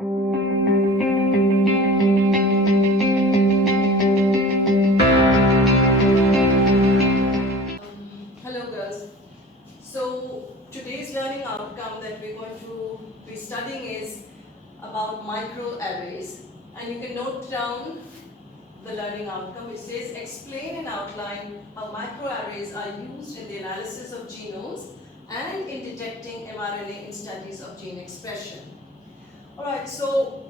Hello girls. So today's learning outcome that we're going to be studying is about microarrays, and you can note down the learning outcome which says explain and outline how microarrays are used in the analysis of genomes and in detecting mRNA in studies of gene expression. Alright, so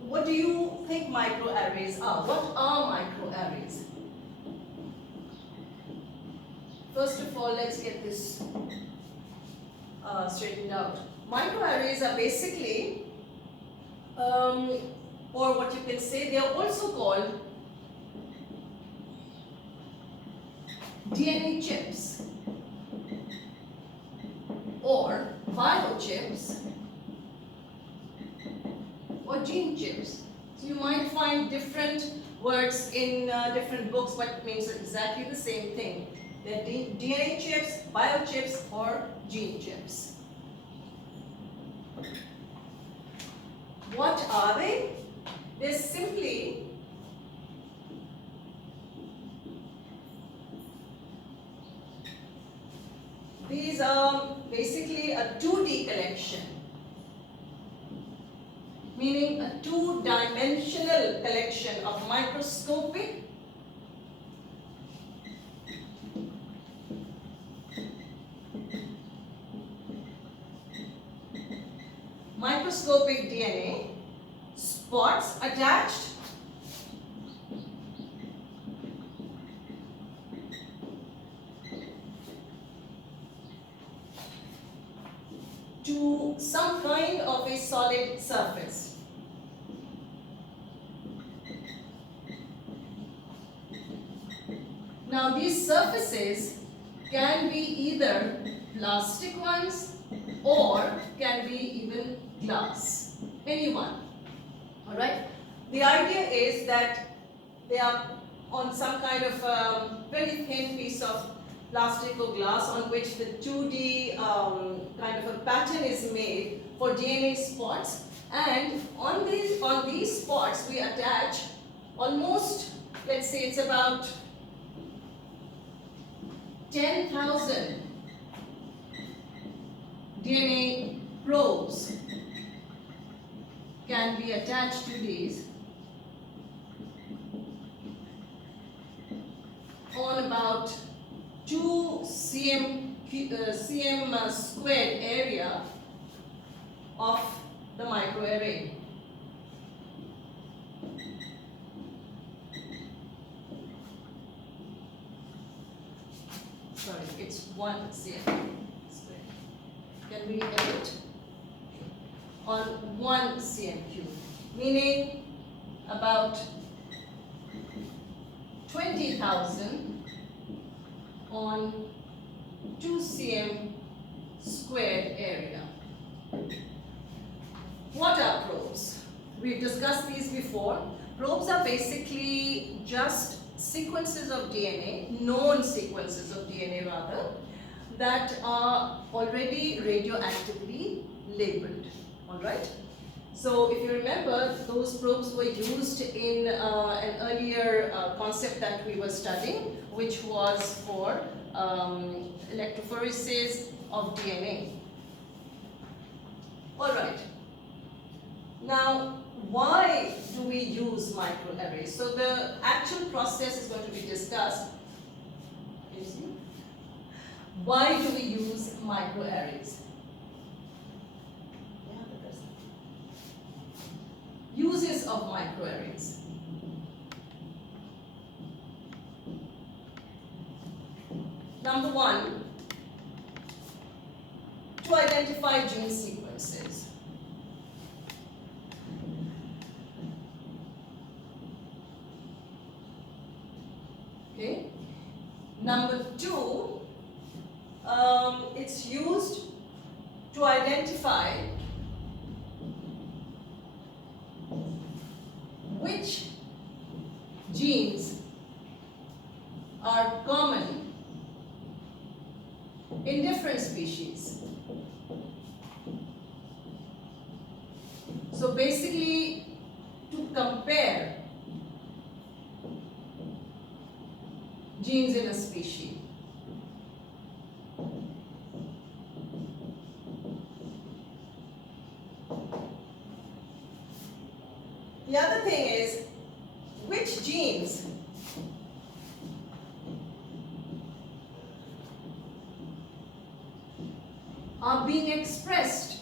what do you think microarrays are? What are microarrays? First of all, let's get this straightened out. Microarrays are basically, or what you can say, they are also called DNA chips or biochips or gene chips. So you might find different words in different books, but it means exactly the same thing. They're DNA chips, biochips, or gene chips. What are they? They're simply these are basically a 2D collection, meaning a two-dimensional collection of microscopic DNA spots attached to some kind of a solid surface. Now these surfaces can be either plastic ones or can be even glass, any one. Alright, the idea is that they are on some kind of very thin piece of plastic or glass on which the 2D kind of a pattern is made for DNA spots, and on these spots we attach almost, let's say it's about 10,000 DNA probes can be attached to these on about 2 cm squared area of the microarray. Sorry, it's 1 cm squared. Can we edit? On 1 cm cube, meaning about 20,000 on 2 cm squared area. What are probes? We've discussed these before. Probes are basically just sequences of DNA, known sequences of DNA rather, that are already radioactively labeled. Alright? So if you remember, those probes were used in an earlier concept that we were studying, which was for electrophoresis of DNA. Alright. Now, why do we use microarrays? So the actual process is going to be discussed. Why do we use microarrays? Uses of microarrays. Number one, to identify gene sequences. Okay. Number two, it's used to identify which genes are common in different species. So basically to compare genes in a species. The other thing is which genes are being expressed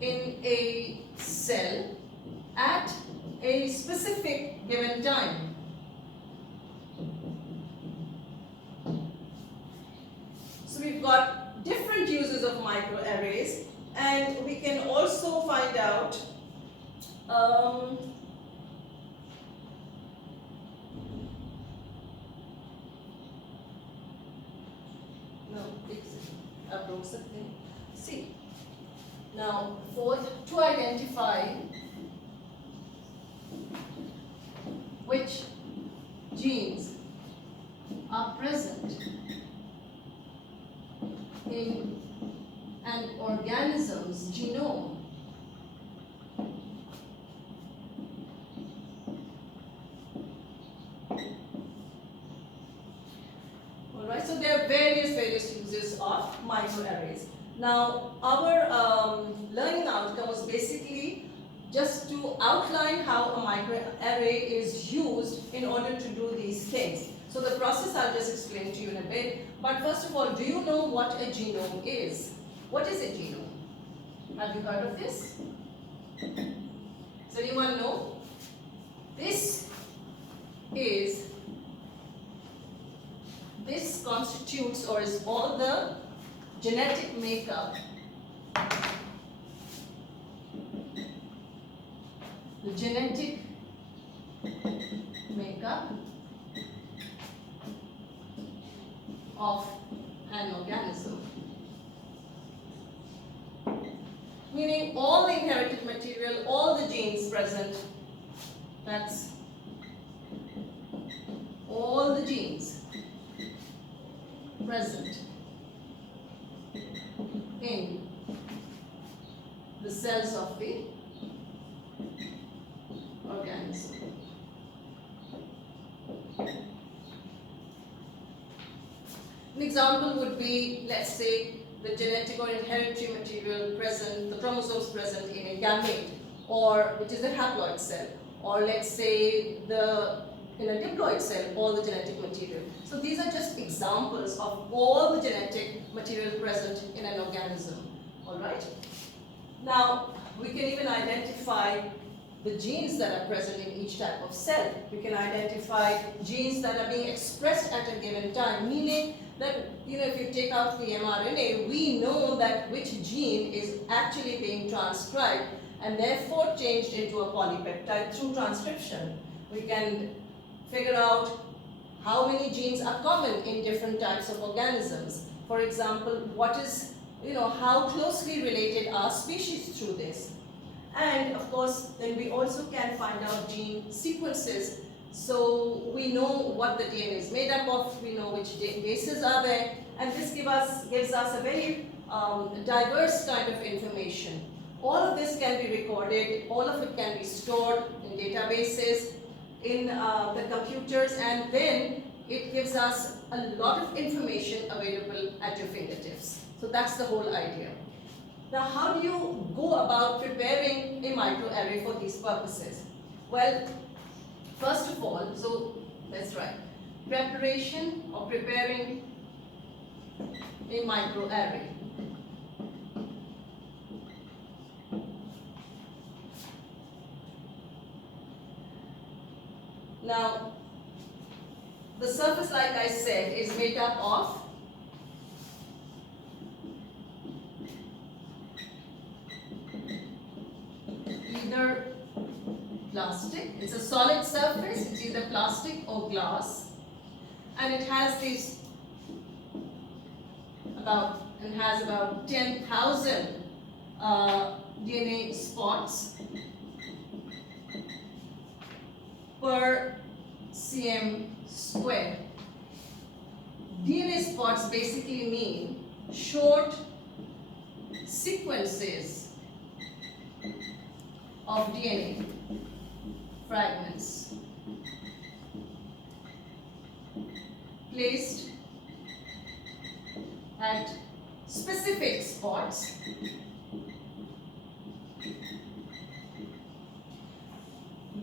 in a cell at a specific given time. So we've got different uses of microarrays, and we can also find out see. Now, fourth, to identify which genes are present in an organism's genome. Alright, so there are various uses of microarrays. Now, our learning outcome was basically just to outline how a microarray is used in order to do these things. So the process I'll just explain to you in a bit. But first of all, do you know what a genome is? What is a genome? Have you heard of this? Does anyone know? This constitutes or is all the genetic makeup, the genetic makeup of an organism. Meaning all the inherited material, all the genes present, that's all the genes present in the cells of the organism. An example would be, let's say, the genetic or inherited material present, the chromosomes present in a gamete, or which is a haploid cell, or let's say in a diploid cell, all the genetic material. So these are just examples of all the genetic material present in an organism. Alright? Now, we can even identify the genes that are present in each type of cell. We can identify genes that are being expressed at a given time, meaning that, if you take out the mRNA, we know that which gene is actually being transcribed and therefore changed into a polypeptide through transcription. We can figure out how many genes are common in different types of organisms. For example, how closely related are species through this. And of course, then we also can find out gene sequences. So we know what the DNA is made up of, we know which bases are there, and this gives us a very diverse kind of information. All of this can be recorded, all of it can be stored in databases, in the computers, and then it gives us a lot of information available at your fingertips. So that's the whole idea. Now, how do you go about preparing a microarray for these purposes? Well, first of all, so let's write preparation or preparing a microarray. Now, the surface, like I said, is made up of either plastic, it's a solid surface, it's either plastic or glass, and it has about 10,000 DNA spots per cm square. DNA spots basically mean short sequences of DNA fragments placed at specific spots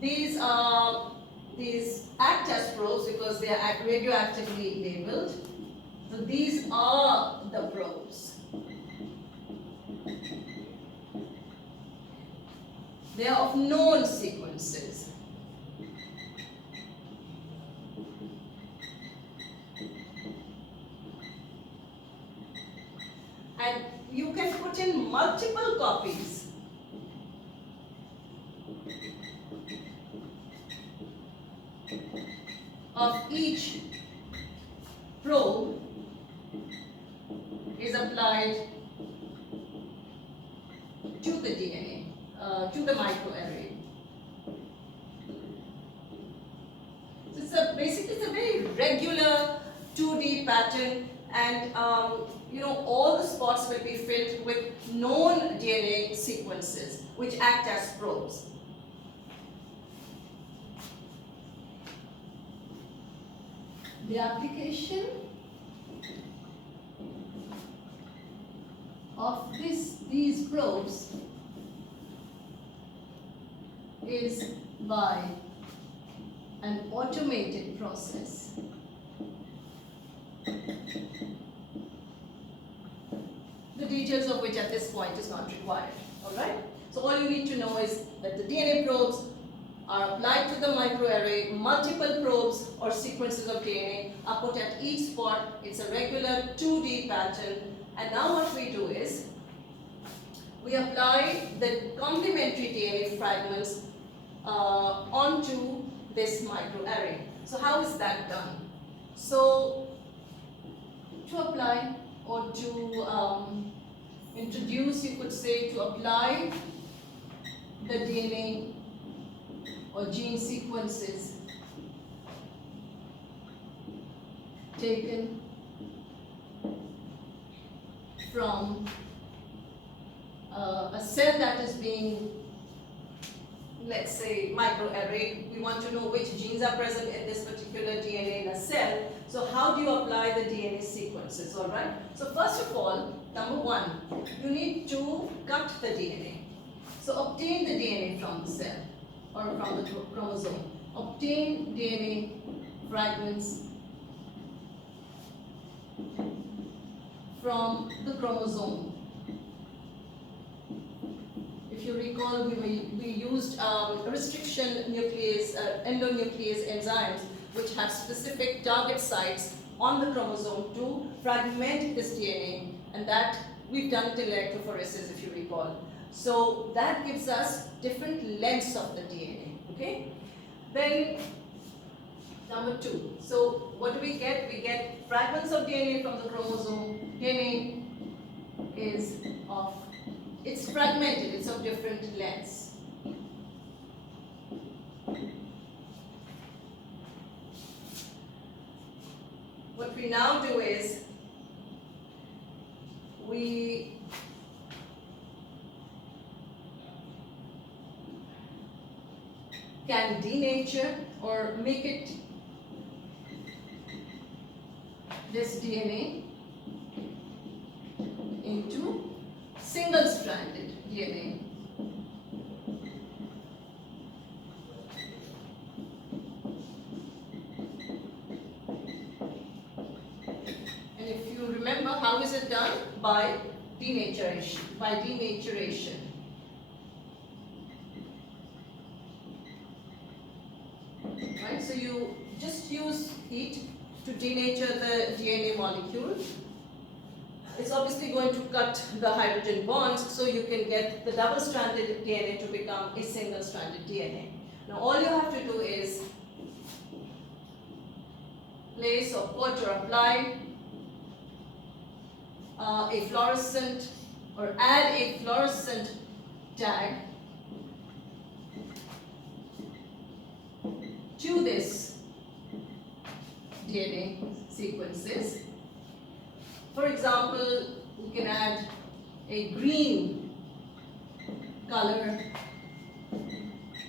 these act as probes because they are radioactively labeled. So these are the probes. They are of known sequences. And you can put in multiple copies of each probe is applied to the DNA, to the microarray. So basically it's a very regular 2D pattern, and all the spots will be filled with known DNA sequences which act as probes. The application of these probes is by an automated process. The details of which at this point is not required. Alright? So all you need to know is that the DNA probes are applied to the microarray, multiple probes or sequences of DNA are put at each spot. It's a regular 2D pattern. And now what we do is, we apply the complementary DNA fragments onto this microarray. So how is that done? So to apply or to introduce, you could say, to apply the DNA or gene sequences taken from a cell that is being, let's say, microarray. We want to know which genes are present in this particular DNA in a cell. So how do you apply the DNA sequences, alright? So first of all, number one, you need to cut the DNA. So obtain the DNA from the cell or from the chromosome. Obtain DNA fragments from the chromosome. If you recall, we used restriction nuclease, endonuclease enzymes which have specific target sites on the chromosome to fragment this DNA, and that we've done it in electrophoresis, if you recall. So that gives us different lengths of the DNA, okay? Then number two, so what do we get? We get fragments of DNA from the chromosome. DNA is of, it's fragmented, it's of different lengths. What we now do is, we can denature or make it this DNA into single-stranded DNA. And if you remember, how is it done? By denaturation. Right? So you just use heat to denature the DNA molecule. It's obviously going to cut the hydrogen bonds, so you can get the double-stranded DNA to become a single-stranded DNA. Now all you have to do is place or put or apply a fluorescent or add a fluorescent tag to this DNA sequences, For example, you can add a green color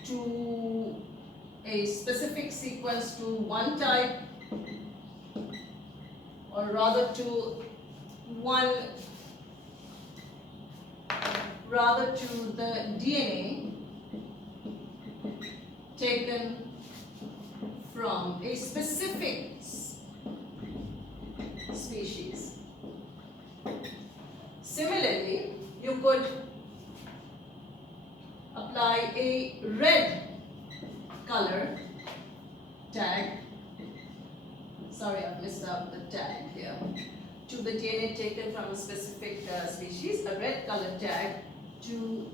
to a specific sequence to one type, or rather to the DNA taken from a specific species. Similarly, you could apply a red color tag, sorry I've missed out the tag here, to the DNA taken from a specific species, a red color tag to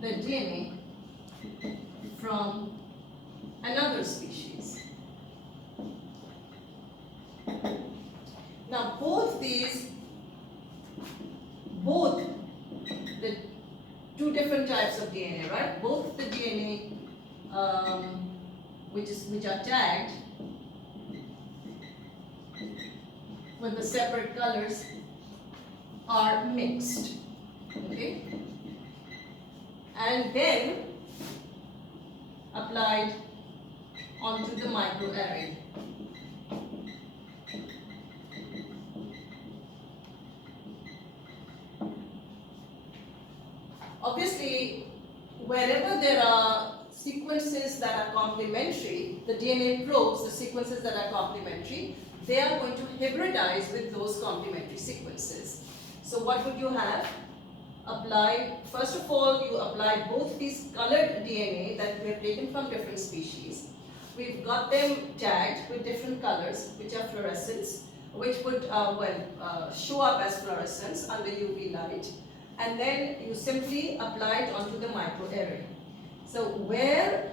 the DNA from another species. Now both the two different types of DNA, right? Both the DNA which are tagged with the separate colors are mixed, okay, and then applied onto the microarray. Obviously, wherever there are sequences that are complementary, the DNA probes, the sequences that are complementary, they are going to hybridize with those complementary sequences. So what would you have? First of all, you apply both these colored DNA that we have taken from different species. We've got them tagged with different colors, which are fluorescents, which would show up as fluorescence under UV light. And then you simply apply it onto the microarray. So where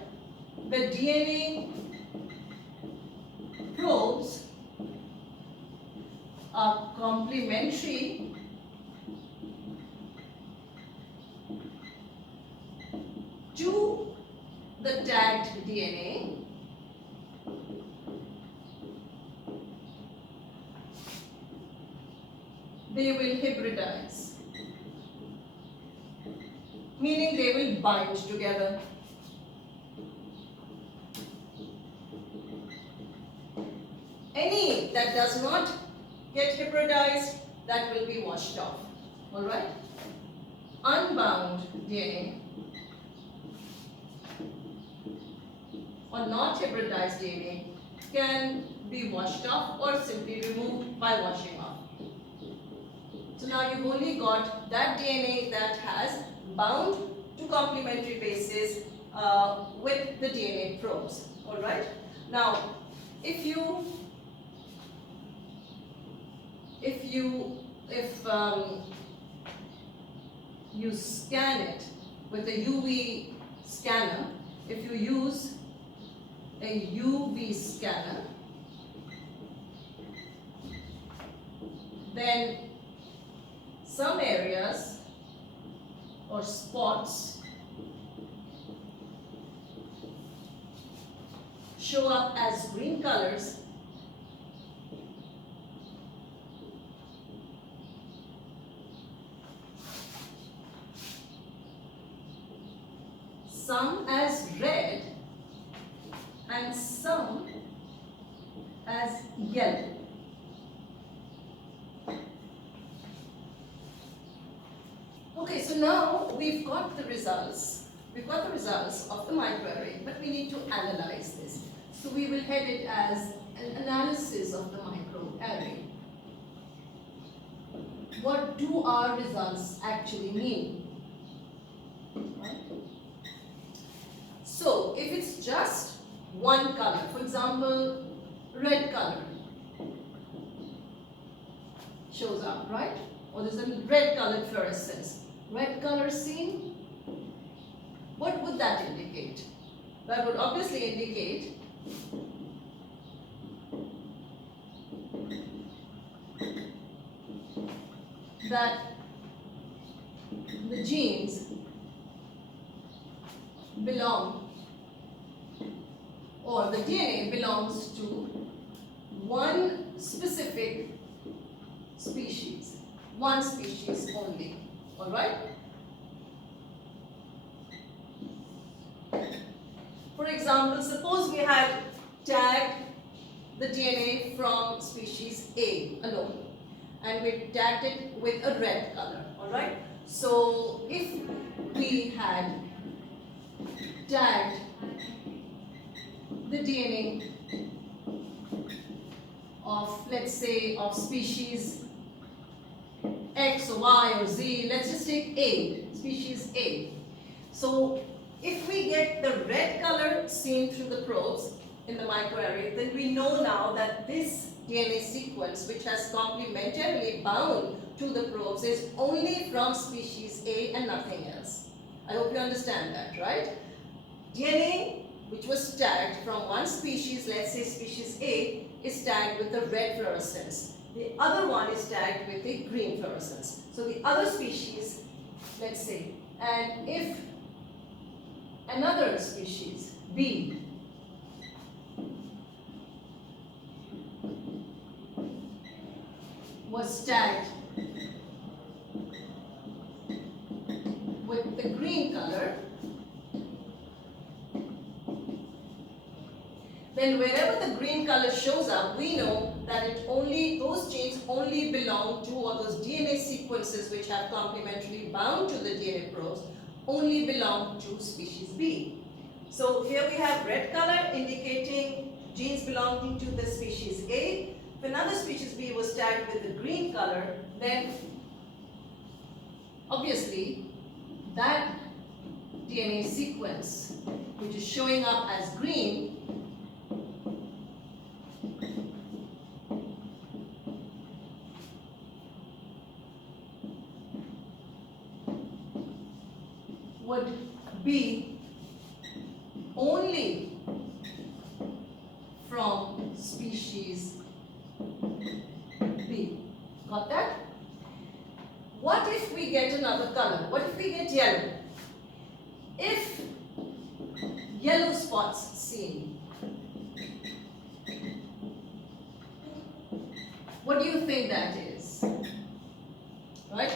the DNA probes are complementary to the tagged DNA, they will hybridize, meaning they will bind together. Any that does not get hybridized, that will be washed off. Alright? Unbound DNA or not hybridized DNA can be washed off or simply removed by washing off. So now you've only got that DNA that has bound to complementary bases with the DNA probes. Alright? Now, if you scan it with a UV scanner, if you use a UV scanner, then some areas or spots show up as green colors, some as red and some as yellow. Okay, so now we've got the results. We've got the results of the microarray, but we need to analyze this. So we will head it as an analysis of the microarray. What do our results actually mean? Right? So if it's just one color, for example, red color shows up, right? Or there's a red colored fluorescence. Red color seen? What would that indicate? That would obviously indicate that the genes belong, or the DNA belongs to one specific one species only. Alright? For example, suppose we had tagged the DNA from species A alone, and we tagged it with a red color. Alright? So if we had tagged the DNA of, let's say, of species X or Y or Z, let's just take A, species A. So if we get the red color seen through the probes in the microarray, then we know now that this DNA sequence, which has complementarily bound to the probes, is only from species A and nothing else. I hope you understand that, right? DNA which was tagged from one species, let's say species A, is tagged with the red fluorescence. The other one is tagged with the green fluorescence. So the other species, let's say, and if another species, B, was tagged with the green color, then wherever the green color shows up, we know that those genes only belong to, or those DNA sequences which have complementarily bound to the DNA probes only belong to species B. So here we have red color indicating genes belonging to the species A. If another species B was tagged with the green color, then obviously that DNA sequence which is showing up as green would be only from species B. Got that? What if we get another color? What if we get yellow? If yellow spots seen, what do you think that is? Right?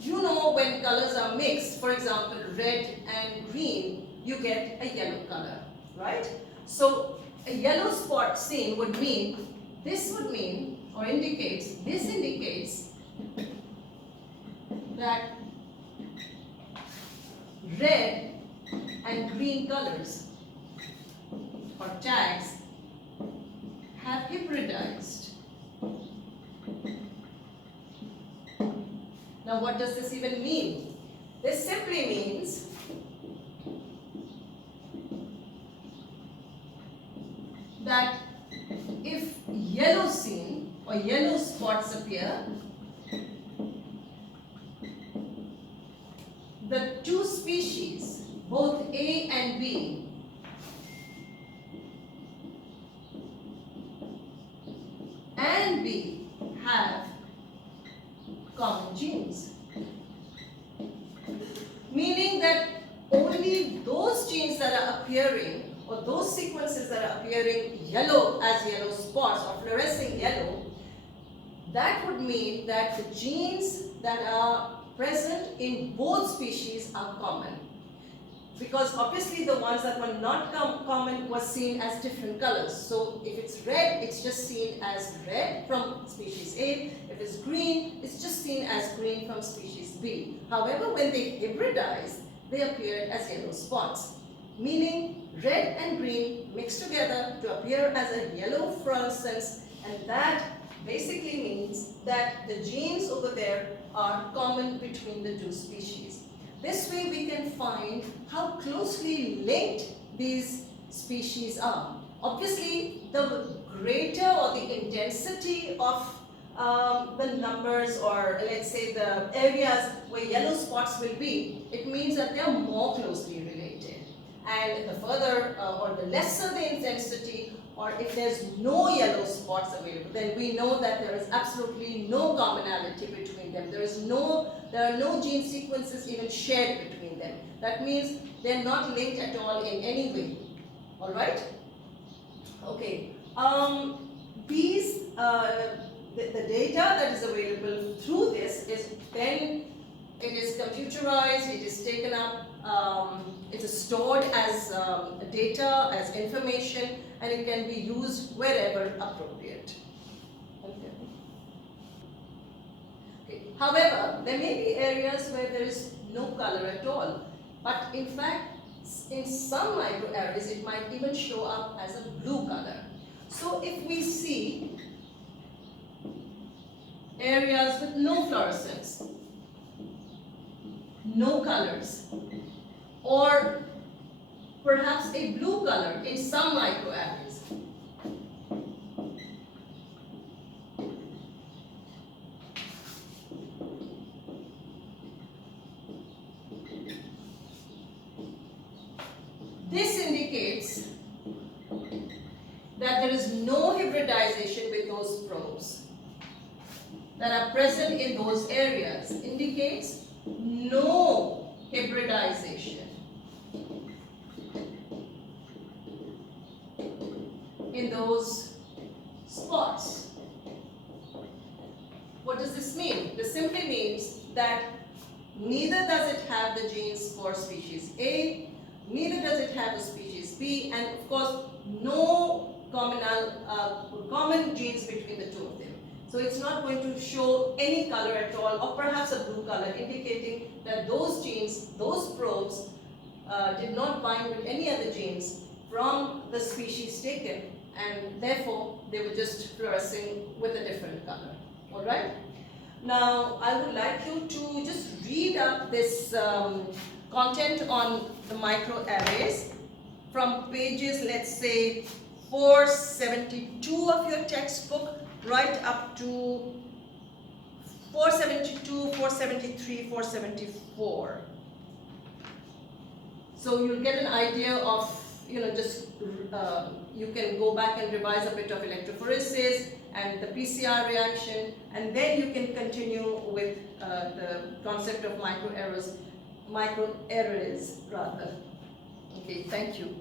You know, when colors are mixed, for example, red and green, you get a yellow color, right? So a yellow spot seen would mean, this indicates that red and green colors or tags have hybridized. Now what does this even mean? This simply means that if yellow seen or yellow spots appear, the two species, both A and B, and B have common genes. Meaning that only those genes that are appearing, or those sequences that are appearing yellow as yellow spots or fluorescing yellow, that would mean that the genes that are present in both species are common. Because obviously the ones that were not common were seen as different colors. So if it's red, it's just seen as red from species A. If it's green, it's just seen as green from species B. However, when they hybridized, they appeared as yellow spots. Meaning red and green mixed together to appear as a yellow fluorescence, and that basically means that the genes over there are common between the two species. This way we can find how closely linked these species are. Obviously, the greater or the intensity of the numbers, or let's say the areas where yellow spots will be, it means that they are more closely related. And the further or the lesser the intensity, or if there's no yellow spots available, then we know that there is absolutely no commonality between them. There are no gene sequences even shared between them. That means they're not linked at all in any way. All right? Okay. The data that is available through this then it is computerized, it is taken up, it is stored as data, as information, and it can be used wherever appropriate. Okay. However, there may be areas where there is no color at all, but in fact, in some microarrays, it might even show up as a blue color. So if we see areas with no fluorescence, no colors, or perhaps a blue color in some microarrays, this indicates that there is no hybridization with those probes that are present in those areas. Indicates no hybridization in those spots. What does this mean? This simply means that neither does it have the genes for species A, neither does it have the species B, and of course no common genes between the two of them. So it's not going to show any color at all, or perhaps a blue color, indicating that those genes, those probes, did not bind with any other genes from the species taken, and therefore they were just fluorescing with a different color. Alright? Now I would like you to just read up this content on the microarrays from pages, let's say 472 of your textbook right up to 472, 473, 474. So you'll get an idea of, just you can go back and revise a bit of electrophoresis and the PCR reaction, and then you can continue with the concept of microarrays rather. Okay, thank you.